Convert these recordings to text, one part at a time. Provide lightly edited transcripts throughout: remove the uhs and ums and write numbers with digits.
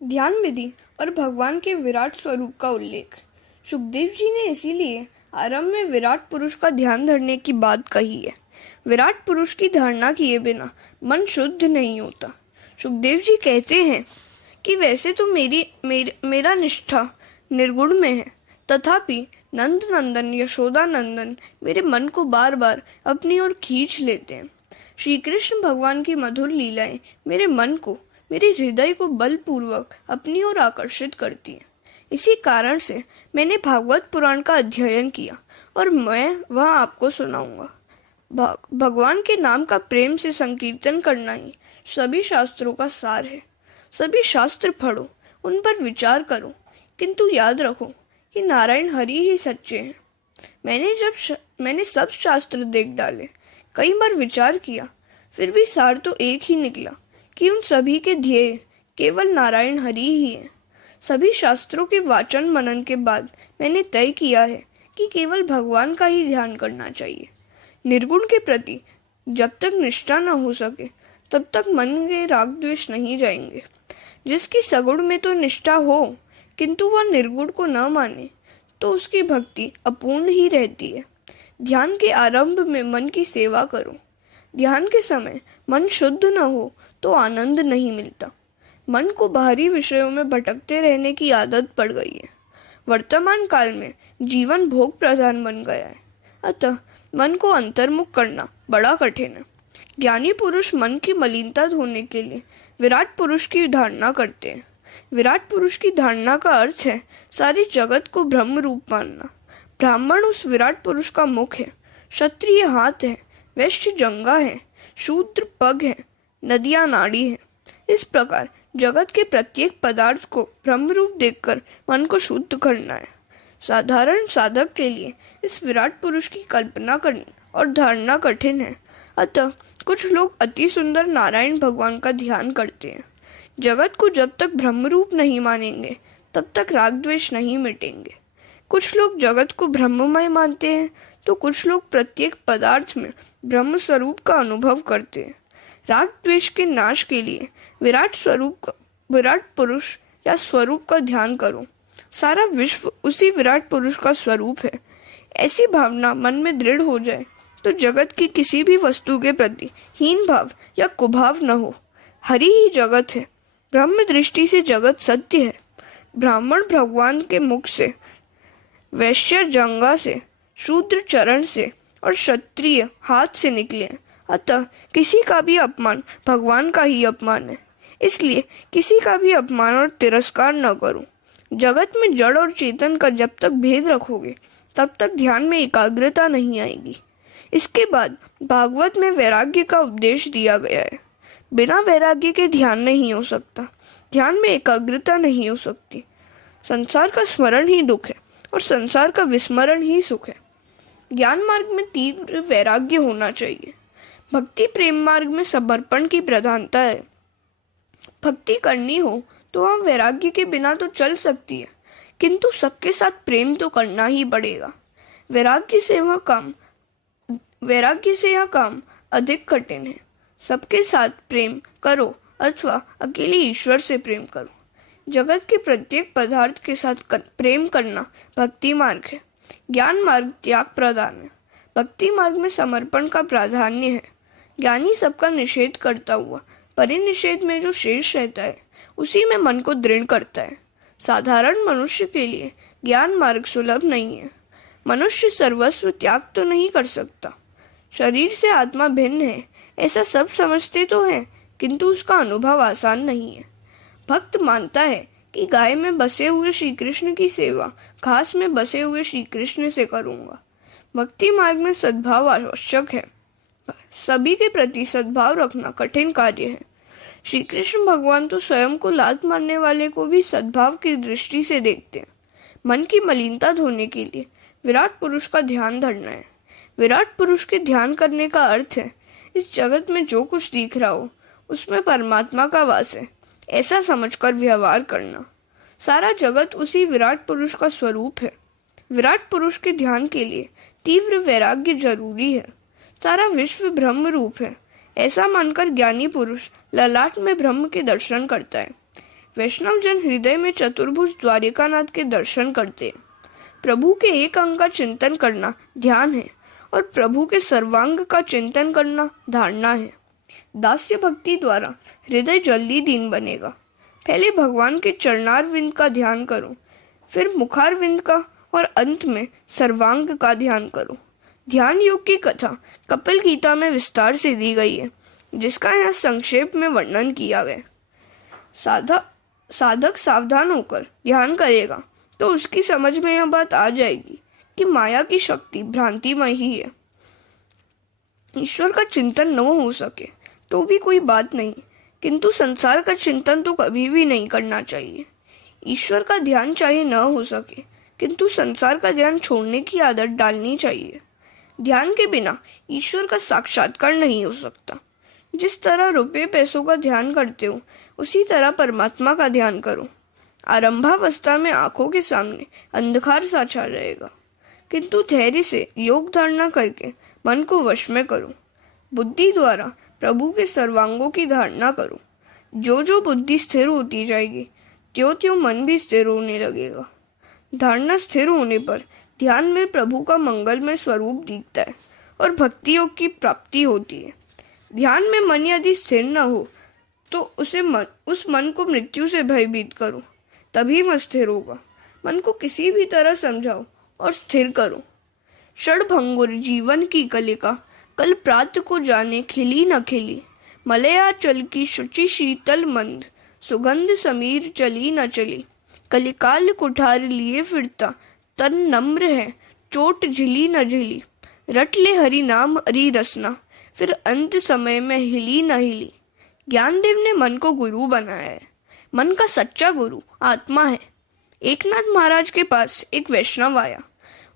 ध्यान विधि और भगवान के विराट स्वरूप का उल्लेख। सुखदेव जी ने इसीलिए आरंभ में विराट पुरुष का ध्यान धरने की बात कही है। विराट पुरुष की धारणा किए बिना मन शुद्ध नहीं होता। सुखदेव जी कहते हैं कि वैसे तो मेरा निष्ठा निर्गुण में है, तथापि नंद नंदन यशोदा नंदन मेरे मन को बार बार अपनी ओर खींच लेते हैं। श्री कृष्ण भगवान की मधुर लीलाएं मेरे मन को, मेरे हृदय को बलपूर्वक अपनी ओर आकर्षित करती है। इसी कारण से मैंने भागवत पुराण का अध्ययन किया और मैं वह आपको सुनाऊंगा। भगवान के नाम का प्रेम से संकीर्तन करना ही सभी शास्त्रों का सार है। सभी शास्त्र पढ़ो, उन पर विचार करो, किंतु याद रखो कि नारायण हरि ही सच्चे हैं। मैंने सब शास्त्र देख डाले, कई बार विचार किया, फिर भी सार तो एक ही निकला कि उन सभी के ध्येय केवल नारायण हरि ही है। सभी शास्त्रों के वाचन मनन के बाद मैंने तय किया है कि केवल भगवान का ही ध्यान करना चाहिए। निर्गुण के प्रति जब तक निष्ठा न हो सके तब तक मन के राग द्वेष नहीं जाएंगे। जिसकी सगुण में तो निष्ठा हो किंतु वह निर्गुण को न माने तो उसकी भक्ति अपूर्ण ही रहती है। ध्यान के आरंभ में मन की सेवा करो। ध्यान के समय मन शुद्ध न हो तो आनंद नहीं मिलता। मन को बाहरी विषयों में भटकते रहने की आदत पड़ गई है। वर्तमान काल में जीवन भोग प्रधान बन गया है, अतः मन को अंतर्मुख करना बड़ा कठिन है। ज्ञानी पुरुष मन की मलिनता धोने के लिए विराट पुरुष की धारणा करते हैं। विराट पुरुष की धारणा का अर्थ है सारी जगत को ब्रह्म रूप मानना। ब्राह्मण उस विराट पुरुष का मुख है, क्षत्रिय हाथ है, वैश्य जंगा है, शूद्र पग है, नदियां नाड़ी है। इस प्रकार जगत के प्रत्येक पदार्थ को ब्रह्म रूप देखकर मन को शुद्ध करना है। साधारण साधक के लिए इस विराट पुरुष की कल्पना करना और धारणा कठिन है, अतः कुछ लोग अति सुंदर नारायण भगवान का ध्यान करते हैं। जगत को जब तक ब्रह्म रूप नहीं मानेंगे तब तक राग द्वेष नहीं मिटेंगे। कुछ लोग जगत को ब्रह्ममय मानते हैं तो कुछ लोग प्रत्येक पदार्थ में ब्रह्म स्वरूप का अनुभव करते हैं। राग द्वेष के नाश के लिए विराट पुरुष या स्वरूप का ध्यान करो। सारा विश्व उसी विराट पुरुष का स्वरूप है। ऐसी भावना मन में दृढ़ हो जाए तो जगत की किसी भी वस्तु के प्रति हीन भाव या कुभाव न हो। हरि ही जगत है। ब्रह्म दृष्टि से जगत सत्य है। ब्राह्मण भगवान के मुख से, वैश्य जंगा से, शूद्र चरण से और क्षत्रिय हाथ से निकले, अतः किसी का भी अपमान भगवान का ही अपमान है। इसलिए किसी का भी अपमान और तिरस्कार न करो। जगत में जड़ और चेतन का जब तक भेद रखोगे तब तक ध्यान में एकाग्रता नहीं आएगी। इसके बाद भागवत में वैराग्य का उपदेश दिया गया है। बिना वैराग्य के ध्यान नहीं हो सकता, ध्यान में एकाग्रता नहीं हो सकती। संसार का स्मरण ही दुख है और संसार का विस्मरण ही सुख है। ज्ञान मार्ग में तीव्र वैराग्य होना चाहिए। भक्ति प्रेम मार्ग में समर्पण की प्रधानता है। भक्ति करनी हो तो वह वैराग्य के बिना तो चल सकती है, किंतु सबके साथ प्रेम तो करना ही पड़ेगा। वैराग्य से यह काम अधिक कठिन है। सबके साथ प्रेम करो अथवा अकेले ईश्वर से प्रेम करो। जगत के प्रत्येक पदार्थ के साथ प्रेम करना भक्ति मार्ग है। ज्ञान मार्ग त्याग प्रदान है। भक्ति मार्ग में समर्पण का प्राधान्य है। ज्ञानी सबका निषेध करता हुआ परिनिषेध में जो शेष रहता है उसी में मन को दृढ़ करता है। साधारण मनुष्य के लिए ज्ञान मार्ग सुलभ नहीं है। मनुष्य सर्वस्व त्याग तो नहीं कर सकता। शरीर से आत्मा भिन्न है ऐसा सब समझते तो हैं, किंतु उसका अनुभव आसान नहीं है। भक्त मानता है कि गाय में बसे हुए श्री कृष्ण की सेवा घास में बसे हुए श्री कृष्ण से करूंगा। भक्ति मार्ग में सद्भाव आवश्यक है। सभी के प्रति सद्भाव रखना कठिन कार्य है। श्री कृष्ण भगवान तो स्वयं को लात मारने वाले को भी सद्भाव की दृष्टि से देखते हैं। मन की मलिनता धोने के लिए विराट पुरुष का ध्यान धरना है। विराट पुरुष के ध्यान करने का अर्थ है इस जगत में जो कुछ दिख रहा हो उसमें परमात्मा का वास है ऐसा समझकर व्यवहार करना। सारा जगत उसी विराट पुरुष का स्वरूप है। विराट पुरुष के ध्यान के लिए तीव्र वैराग्य जरूरी है। सारा विश्व ब्रह्म रूप है ऐसा मानकर ज्ञानी पुरुष ललाट में ब्रह्म के दर्शन करता है। वैष्णव जन हृदय में चतुर्भुज द्वारिकानाथ के दर्शन करते हैं। प्रभु के एक अंग का चिंतन करना ध्यान है और प्रभु के सर्वांग का चिंतन करना धारणा है। दास्य भक्ति द्वारा हृदय जल्दी दीन बनेगा। पहले भगवान के चरणारविंद का ध्यान करो, फिर मुखारविंद का और अंत में सर्वांग का ध्यान करो। ध्यान योग की कथा कपिल गीता में विस्तार से दी गई है, जिसका यहाँ संक्षेप में वर्णन किया गया। साधक सावधान होकर ध्यान करेगा तो उसकी समझ में यह बात आ जाएगी कि माया की शक्ति भ्रांतिमय ही है। ईश्वर का चिंतन न हो सके तो भी कोई बात नहीं, किंतु संसार का चिंतन तो कभी भी नहीं करना चाहिए। ईश्वर का ध्यान चाहे न हो सके, किंतु संसार का ध्यान छोड़ने की आदत डालनी चाहिए। ध्यान के बिना ईश्वर का साक्षात्कार नहीं हो सकता। जिस तरह रुपये पैसों का ध्यान करते हो, उसी तरह परमात्मा का ध्यान करो। आरंभावस्था में आंखों के सामने अंधकार सा छा जाएगा, किंतु धैर्य से योग धारणा करके मन को वश में करो। बुद्धि द्वारा प्रभु के सर्वांगों की धारणा करो। जो जो बुद्धि स्थिर होती जाएगी, त्यों त्यों मन भी स्थिर होने लगेगा। धारणा स्थिर होने पर ध्यान में प्रभु का मंगलमय स्वरूप दिखता है और भक्ति योग की प्राप्ति होती है। ध्यान में मन यदि स्थिर न हो तो उस मन को मृत्यु से भयभीत करो, तभी वह स्थिर होगा। मन को किसी भी तरह समझाओ और स्थिर करो। षड़भंगुर जीवन की कलिका कल प्रात को जाने खिली न खिली। मलया चल की शुचि शीतल मंद, सुगंध समीर चली न चली। कलिकाल कुठार लिए फिरता तन नम्र है, चोट झिली न झिली। रट ले हरि नाम हरि रसना, फिर अंत समय में हिली न हिली। ज्ञानदेव ने मन को गुरु बनाया है। मन का सच्चा गुरु आत्मा है। एकनाथ महाराज के पास एक वैष्णव आया।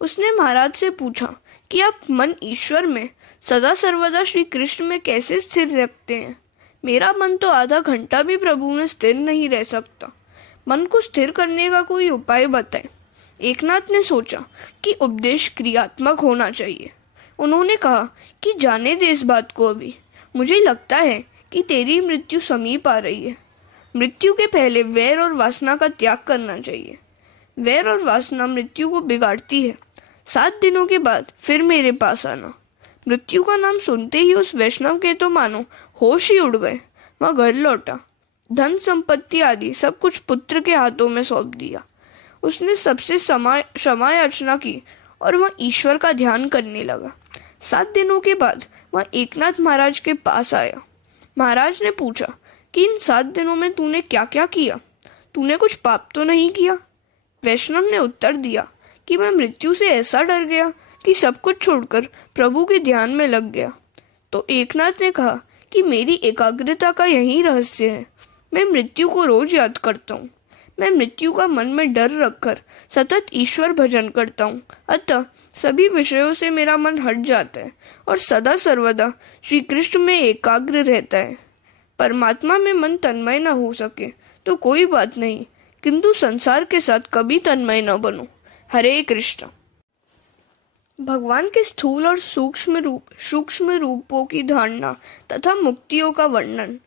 उसने महाराज से पूछा कि आप मन ईश्वर में सदा सर्वदा श्री कृष्ण में कैसे स्थिर रखते हैं। मेरा मन तो आधा घंटा भी प्रभु में स्थिर नहीं रह सकता। मन को स्थिर करने का कोई उपाय बताए। एकनाथ ने सोचा कि उपदेश क्रियात्मक होना चाहिए। उन्होंने कहा कि जाने दे इस बात को अभी। मुझे लगता है कि तेरी मृत्यु समीप आ रही है। मृत्यु के पहले वैर और वासना का त्याग करना चाहिए। वैर और वासना मृत्यु को बिगाड़ती है। 7 दिनों के बाद फिर मेरे पास आना। मृत्यु का नाम सुनते ही उस वैष्णव के तो मानो होश ही उड़ गए। वह घर लौटा। धन संपत्ति आदि सब कुछ पुत्र के हाथों में सौंप दिया। उसने सबसे क्षमा याचना की और वह ईश्वर का ध्यान करने लगा। 7 दिनों के बाद वह एकनाथ महाराज के पास आया। महाराज ने पूछा कि इन 7 दिनों में तूने क्या क्या किया? तूने कुछ पाप तो नहीं किया? वैष्णव ने उत्तर दिया कि मैं मृत्यु से ऐसा डर गया कि सब कुछ छोड़कर प्रभु के ध्यान में लग गया। तो एकनाथ ने कहा कि मेरी एकाग्रता का यही रहस्य है। मैं मृत्यु को रोज याद करता हूँ। मैं मृत्यु का मन में डर रखकर सतत ईश्वर भजन करता हूँ। अतः सभी विषयों से मेरा मन हट जाता है और सदा सर्वदा श्री कृष्ण में एकाग्र रहता है। परमात्मा में मन तन्मय न हो सके तो कोई बात नहीं, किंतु संसार के साथ कभी तन्मय न बनो। हरे कृष्ण। भगवान के स्थूल और सूक्ष्म रूपों की धारणा तथा मुक्तियों का वर्णन।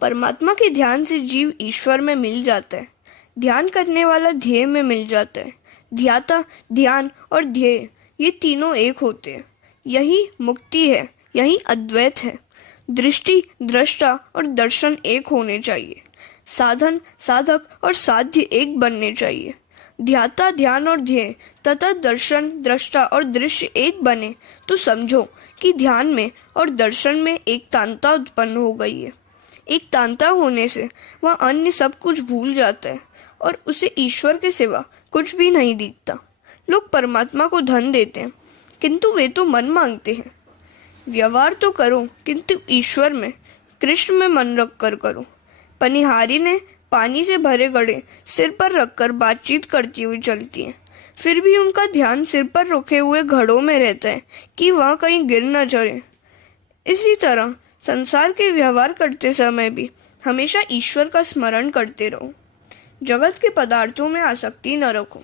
परमात्मा के ध्यान से जीव ईश्वर में मिल जाता है। ध्यान करने वाला ध्येय में मिल जाता है। ध्याता, ध्यान और ध्येय ये तीनों एक होते हैं। यही मुक्ति है, यही अद्वैत है। दृष्टि, दृष्टा और दर्शन एक होने चाहिए। साधन, साधक और साध्य एक बनने चाहिए। ध्याता, ध्यान और ध्येय तथा दर्शन, दृष्टा और दृश्य एक बने तो समझो कि ध्यान में और दर्शन में एक तांता उत्पन्न हो गई है। एक तांता होने से वह अन्य सब कुछ भूल जाता है और उसे ईश्वर के सिवा कुछ भी नहीं दिखता। लोग परमात्मा को धन देते हैं, किंतु वे तो मन मांगते हैं। व्यवहार तो करो, किंतु ईश्वर में, कृष्ण में मन रख कर करो। पनिहारी ने पानी से भरे घड़े सिर पर रखकर बातचीत करती हुई चलती है, फिर भी उनका ध्यान सिर पर रखे हुए घड़ों में रहता है कि वह कहीं गिर न जाए। इसी तरह संसार के व्यवहार करते समय भी हमेशा ईश्वर का स्मरण करते रहो। जगत के पदार्थों में आसक्ति न रखो।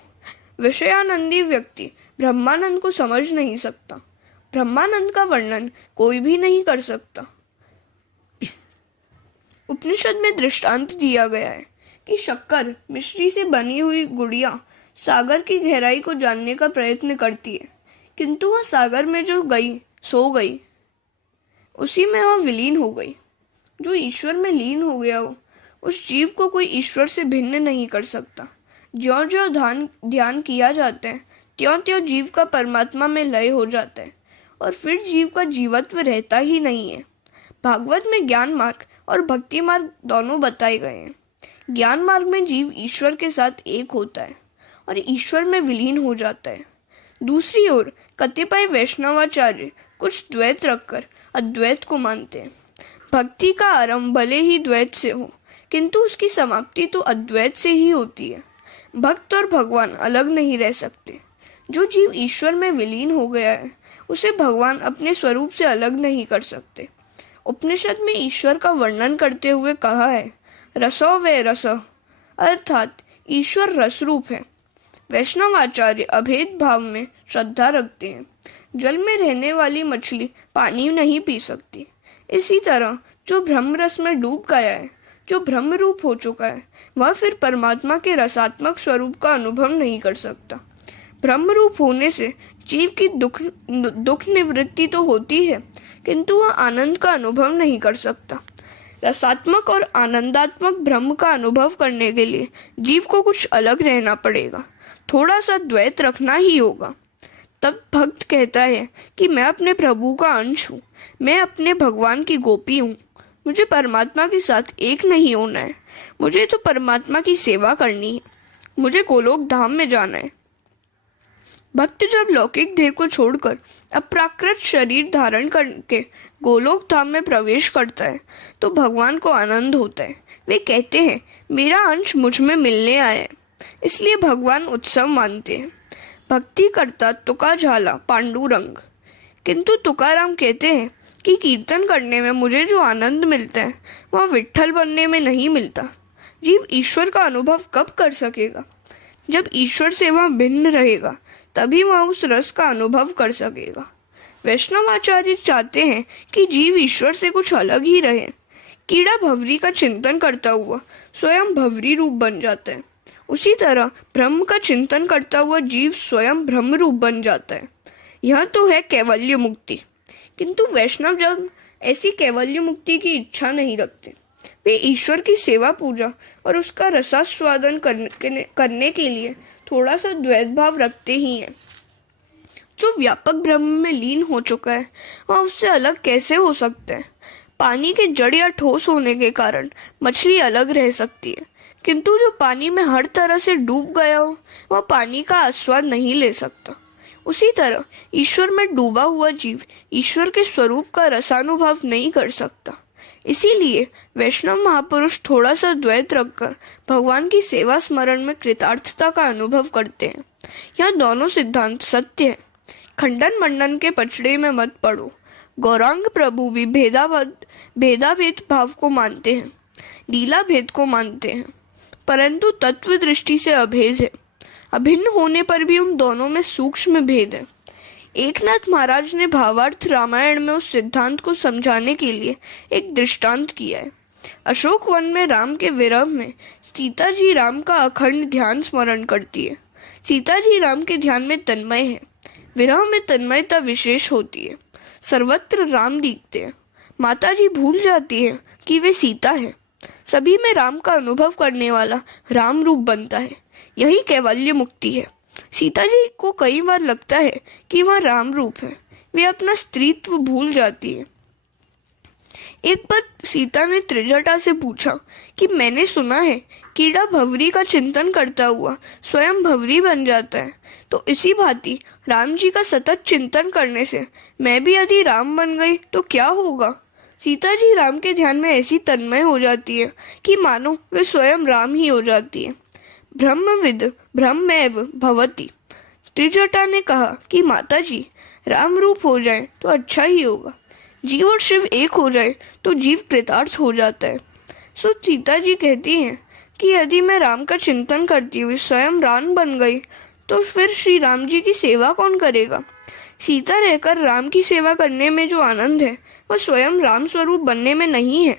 विषयानंदी व्यक्ति ब्रह्मानंद को समझ नहीं सकता। ब्रह्मानंद का वर्णन कोई भी नहीं कर सकता। उपनिषद में दृष्टांत दिया गया है कि शक्कर मिश्री से बनी हुई गुड़िया सागर की गहराई को जानने का प्रयत्न करती है, किंतु वह सागर में जो गई सो गई, उसी में वह विलीन हो गई। जो ईश्वर में लीन हो गया हो, उस जीव को कोई ईश्वर से भिन्न नहीं कर सकता। ज्यों ज्यों ध्यान किया जाता है, त्यों त्यों जीव का परमात्मा में लय हो जाता है और फिर जीव का जीवत्व रहता ही नहीं है। भागवत में ज्ञान मार्ग और भक्ति मार्ग दोनों बताए गए हैं। ज्ञान मार्ग में जीव ईश्वर के साथ एक होता है और ईश्वर में विलीन हो जाता है। दूसरी ओर कतिपय वैष्णवाचार्य कुछ द्वैत रखकर अद्वैत को मानते हैं। भक्ति का आरंभ भले ही द्वैत से हो, किंतु उसकी समाप्ति तो अद्वैत से ही होती है। भक्त और भगवान अलग नहीं रह सकते। जो जीव ईश्वर में विलीन हो गया है, उसे भगवान अपने स्वरूप से अलग नहीं कर सकते। उपनिषद में ईश्वर का वर्णन करते हुए कहा है, रसो वे रस, अर्थात ईश्वर रस रूप है। वैष्णव आचार्य अभेद भाव में श्रद्धा रखते हैं। जल में रहने वाली मछली पानी नहीं पी सकती। इसी तरह जो ब्रह्म रस में डूब गया है, जो ब्रह्म रूप हो चुका है, वह फिर परमात्मा के रसात्मक स्वरूप का अनुभव नहीं कर सकता। ब्रह्म रूप होने से जीव की दुख निवृत्ति तो होती है, किंतु वह आनंद का अनुभव नहीं कर सकता। रसात्मक और आनंदात्मक ब्रह्म का अनुभव करने के लिए जीव को कुछ अलग रहना पड़ेगा, थोड़ा सा द्वैत रखना ही होगा। तब भक्त कहता है कि मैं अपने प्रभु का अंश हूँ, मैं अपने भगवान की गोपी हूँ, मुझे परमात्मा के साथ एक नहीं होना है, मुझे तो परमात्मा की सेवा करनी है, मुझे गोलोक धाम में जाना है। भक्त जब लौकिक देह को छोड़कर अप्राकृत शरीर धारण करके गोलोक धाम में प्रवेश करता है तो भगवान को आनंद होता है। वे कहते हैं, मेरा अंश मुझ में मिलने आया है, इसलिए भगवान उत्सव मानते हैं। भक्ति करता तुका झाला पांडुरंग। किंतु तुकाराम कहते हैं कि कीर्तन करने में मुझे जो आनंद मिलता है वह विट्ठल बनने में नहीं मिलता। जीव ईश्वर का अनुभव कब कर सकेगा? जब ईश्वर से वह भिन्न रहेगा, तभी वह उस रस का अनुभव कर सकेगा। वैष्णवाचार्य चाहते हैं कि जीव ईश्वर से कुछ अलग ही रहे। कीड़ा भंवरी का चिंतन करता हुआ स्वयं भंवरी रूप बन जाता है, उसी तरह ब्रह्म का चिंतन करता हुआ जीव स्वयं ब्रह्म रूप बन जाता है। यह तो है कैवल्य मुक्ति। किंतु वैष्णव जब ऐसी कैवल्य मुक्ति की इच्छा नहीं रखते, वे ईश्वर की सेवा पूजा और उसका रसास्वादन करने के लिए थोड़ा सा द्वैत भाव रखते ही हैं। जो व्यापक ब्रह्म में लीन हो चुका है, वह उससे अलग कैसे हो सकता है? पानी के जड़ या ठोस होने के कारण मछली अलग रह सकती है, किंतु जो पानी में हर तरह से डूब गया हो, वह पानी का आस्वाद नहीं ले सकता। उसी तरह ईश्वर में डूबा हुआ जीव ईश्वर के स्वरूप का रसानुभव नहीं कर सकता। इसीलिए वैष्णव महापुरुष थोड़ा सा द्वैत रखकर भगवान की सेवा स्मरण में कृतार्थता का अनुभव करते हैं। यह दोनों सिद्धांत सत्य है। खंडन मंडन के पचड़े में मत पड़ो। गौरांग प्रभु भी भेदाभेद भाव को मानते हैं, लीला भेद को मानते हैं, परंतु तत्व दृष्टि से अभेद है। अभिन्न होने पर भी उन दोनों में सूक्ष्म भेद है। एकनाथ महाराज ने भावार्थ रामायण में उस सिद्धांत को समझाने के लिए एक दृष्टांत किया है। अशोक वन में राम के विरह में सीता जी राम का अखंड ध्यान स्मरण करती है। सीता जी राम के ध्यान में तन्मय है। विरह में तन्मयता विशेष होती है। सर्वत्र राम दिखते हैं। माता जी भूल जाती है कि वे सीता है। सभी में राम का अनुभव करने वाला राम रूप बनता है। यही कैवल्य मुक्ति है। सीता जी को कई बार लगता है कि वह राम रूप है। वे अपना स्त्रीत्व भूल जाती है। एक बार सीता ने त्रिजटा से पूछा कि मैंने सुना है कीड़ा भंवरी का चिंतन करता हुआ स्वयं भंवरी बन जाता है, तो इसी भांति राम जी का सतत चिंतन करने से मैं भी यदि राम बन गई तो क्या होगा? सीता जी राम के ध्यान में ऐसी तन्मय हो जाती है कि मानो वे स्वयं राम ही हो जाती है। ब्रह्मविद ब्रह्मैव भवति। त्रिजटा ने कहा कि माता जी राम रूप हो जाए तो अच्छा ही होगा। जीव और शिव एक हो जाए तो जीव कृतार्थ हो जाता है। सो सीता जी कहती हैं कि यदि मैं राम का चिंतन करती हुई स्वयं राम बन गई तो फिर श्री राम जी की सेवा कौन करेगा? सीता रहकर राम की सेवा करने में जो आनंद है वह स्वयं राम स्वरूप बनने में नहीं है।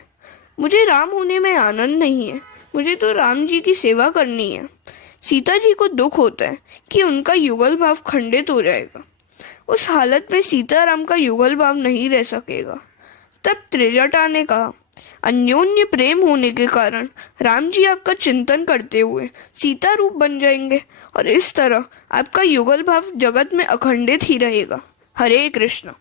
मुझे राम होने में आनंद नहीं है, मुझे तो राम जी की सेवा करनी है। सीता जी को दुख होता है कि उनका युगल भाव खंडित हो जाएगा। उस हालत में सीताराम का युगल भाव नहीं रह सकेगा। तब त्रिजटा ने कहा, अन्योन्य प्रेम होने के कारण राम जी आपका चिंतन करते हुए सीता रूप बन जाएंगे और इस तरह आपका युगल भाव जगत में अखंडित ही रहेगा। हरे कृष्ण।